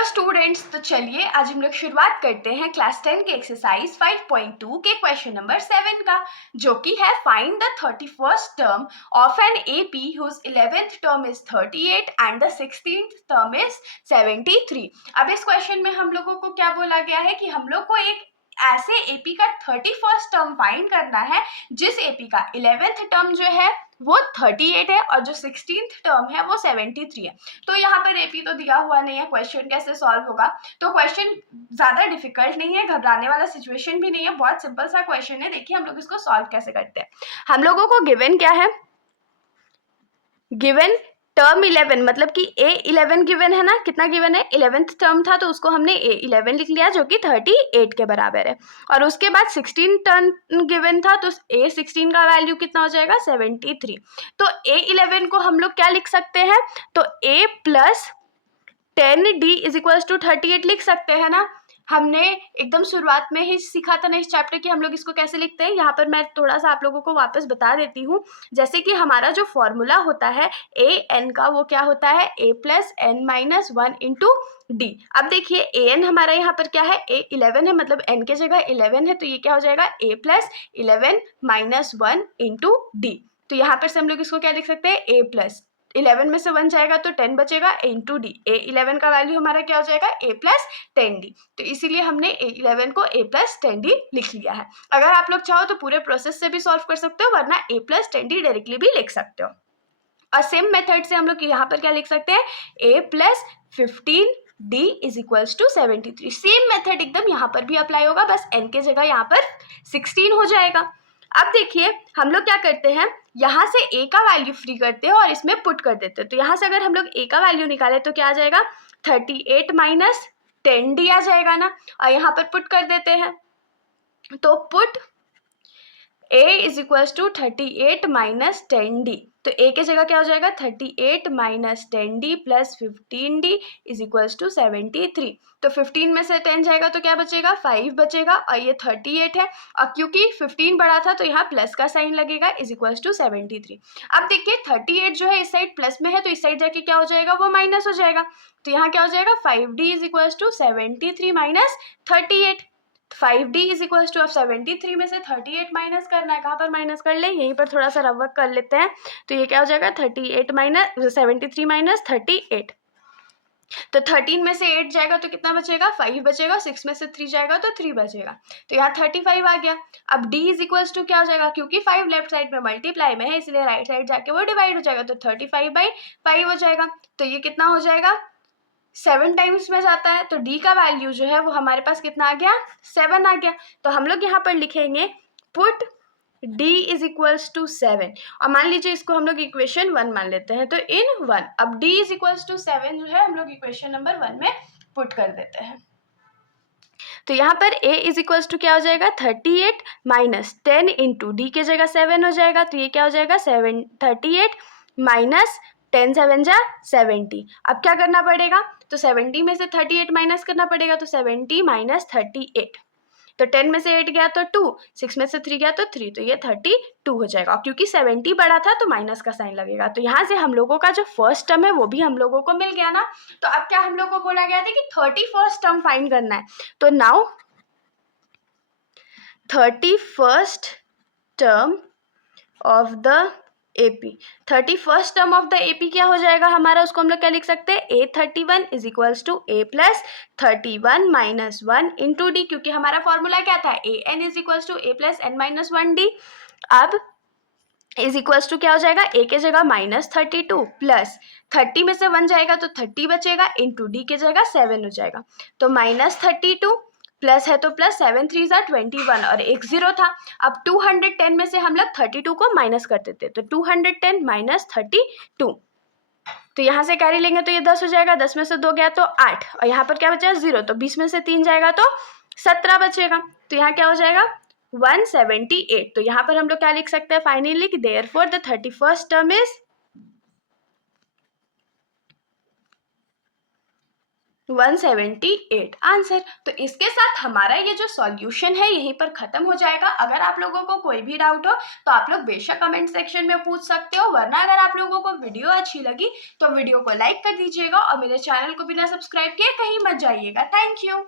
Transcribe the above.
Hello students, तो चलिए आज हम लोग शुरुआत करते हैं क्लास 10 के एक्सरसाइज 5.2 के क्वेश्चन नंबर 7 का, जो कि है find the 31st term of an AP whose 11th term is 38 and the 16th term is 73। अब इस क्वेश्चन में हम लोगों को क्या बोला गया है कि हम लोग को एक ऐसे एपी का 31st टर्म फाइंड करना है जिस एपी का 11th टर्म जो है वो 38 है और जो 16th टर्म है वो 73 है। तो यहाँ पर एपी तो दिया हुआ नहीं है, क्वेश्चन कैसे सॉल्व होगा? तो क्वेश्चन ज्यादा डिफिकल्ट नहीं है, घबराने वाला सिचुएशन भी नहीं है, बहुत सिंपल सा क्वेश्चन है। देखिए हम लोग इसको सॉल्व कैसे करते हैं। हम लोगों को गिवन क्या है? गिवन टर्म 11, मतलब कि A11 गिवन है ना। कितना गिवन है? 11th टर्म था तो उसको हमने A11 लिख लिया जो कि 38 के बराबर है। और उसके बाद 16 टर्म गिवन था तो A16 का वैल्यू कितना हो जाएगा? 73। तो A11 को हम लोग क्या लिख सकते हैं? तो A plus 10D is equals to 38 लिख सकते हैं ना। हमने एकदम शुरुआत में ही सीखा था ना इस चैप्टर की हम लोग इसको कैसे लिखते हैं। यहाँ पर मैं थोड़ा सा आप लोगों को वापस बता देती हूँ। जैसे कि हमारा जो फॉर्मूला होता है ए एन का, वो क्या होता है? a plus n minus 1 into d. अब देखिए ए एन हमारा यहाँ पर क्या है? A11 है, मतलब n के जगह 11 है, तो ये क्या हो जाएगा? a plus 11 minus 1 into D. तो यहाँ पर से हम लोग इसको क्या लिख सकते हैं? a प्लस 11 में से 1 जाएगा तो 10 बचेगा इंटू डी। A11 का वैल्यू हमारा क्या हो जाएगा? a plus 10d। तो इसीलिए हमने A11 को a प्लस 10d लिख लिया है। अगर आप लोग चाहो तो पूरे प्रोसेस से भी सॉल्व कर सकते हो, वरना a प्लस 10d डायरेक्टली भी लिख सकते हो। और सेम मेथड से हम लोग यहाँ पर क्या लिख सकते हैं? a plus 15d is equals to 73। Same method एकदम यहाँ पर भी अप्लाई होगा, बस n के जगह यहाँ पर 16 हो जाएगा। अब देखिए हम लोग क्या करते हैं, यहाँ से a का वैल्यू फ्री करते हैं और इसमें पुट कर देते हैं। तो यहाँ से अगर हम लोग a का वैल्यू निकाले तो क्या आ जाएगा? 38 माइनस 10d आ जाएगा ना। और यहाँ पर पुट कर देते हैं, तो put a is equals to 38 minus 10d। तो a के जगह क्या हो जाएगा? 38 minus 10d plus 15d is equals to 73। तो 15 में से 10 जाएगा तो क्या बचेगा? 5 बचेगा, और ये 38 है, और क्योंकि 15 बड़ा था तो यहाँ प्लस का साइन लगेगा, इज इक्वल्स टू 73। अब देखिए 38 जो है इस साइड प्लस में है, तो इस साइड जाके क्या हो जाएगा? वो माइनस हो जाएगा। तो यहाँ क्या हो जाएगा? 5d is equals to 73 minus 38। 5d is equals to, अब 73 में से 38 माइनस करना है। कहाँ पर माइनस कर ले? यहीं पर थोड़ा सा रफ कर लेते हैं। तो ये क्या हो जाएगा? 38 माइनस 73 माइनस 38। तो 13 में से 8 जाएगा तो कितना बचेगा? 5 बचेगा। 6 में से 3 जाएगा तो 3 बचेगा। तो यहाँ 35 आ गया। अब d इज इक्वल्स टू क्या हो जाएगा? क्योंकि 5 लेफ्ट साइड में मल्टीप्लाई में है, इसलिए राइट साइड जाके वो डिवाइड हो जाएगा, तो 35/5 हो जाएगा। तो ये कितना हो जाएगा? 7 टाइम्स में जाता है, तो d का वैल्यू जो है वो हमारे पास कितना आ गया? 7 आ गया। तो हम लोग यहाँ पर लिखेंगे put d is equals to 7, और मान लीजिए इसको हम लोग इक्वेशन 1 मान लेते हैं, तो इन 1 अब d इज इक्वल्स टू 7 जो है हम लोग इक्वेशन नंबर 1 में पुट कर देते हैं। तो यहाँ पर a इज इक्वल्स टू क्या हो जाएगा? 38 माइनस 10 इंटू डी के जगह 7 हो जाएगा, तो ये क्या हो जाएगा? 38 माइनस 10 7 जा 70। अब क्या करना पड़ेगा? तो 70 में से 38 माइनस करना पड़ेगा, तो 70 माइनस 38। तो 10 में से 8 गया तो 2, 6 में से 3 गया तो 3, तो ये 32 हो जाएगा। और क्योंकि 70 बड़ा था तो माइनस का साइन लगेगा। तो यहाँ से हम लोगों का जो फर्स्ट टर्म है वो भी हम लोगों को मिल गया ना। तो अब क्या हम लोगों को बोला गया था कि 31st टर्म फाइंड करना है। तो now 31st term of the AP, 31st term of the AP क्या हो जाएगा हमारा? उसको हम लोग क्या लिख सकते हैं? A31 is equals to A plus 31 minus 1 into d, क्योंकि हमारा फॉर्मूला क्या था? AN is equals to A plus n minus 1d। अब इज इक्वल्स टू क्या हो जाएगा? A के जगह माइनस 32 प्लस 30 में से 1 जाएगा तो 30 बचेगा, इंटू डी के जगह 7 हो जाएगा, तो माइनस 32 प्लस है तो प्लस 7 3 ज़ा 21, और एक 0 था। अब 210 में से हम लोग 32 को माइनस कर देते, तो 210 माइनस 32, तो यहाँ से कैरी लेंगे तो ये 10 हो जाएगा। 10 में से 2 गया तो 8, और यहाँ पर क्या बचा? 0। तो 20 में से 3 जाएगा तो 17 बचेगा। तो यहाँ क्या हो जाएगा? 178। तो यहाँ पर हम लोग क्या लिख सकते हैं फाइनली कि therefore the 31st term is 178 answer. तो इसके साथ हमारा ये जो सॉल्यूशन है यहीं पर ख़त्म हो जाएगा। अगर आप लोगों को कोई भी डाउट हो तो आप लोग बेशक कमेंट सेक्शन में पूछ सकते हो, वरना अगर आप लोगों को वीडियो अच्छी लगी तो वीडियो को लाइक कर दीजिएगा और मेरे चैनल को बिना सब्सक्राइब किए कहीं मत जाइएगा। Thank you.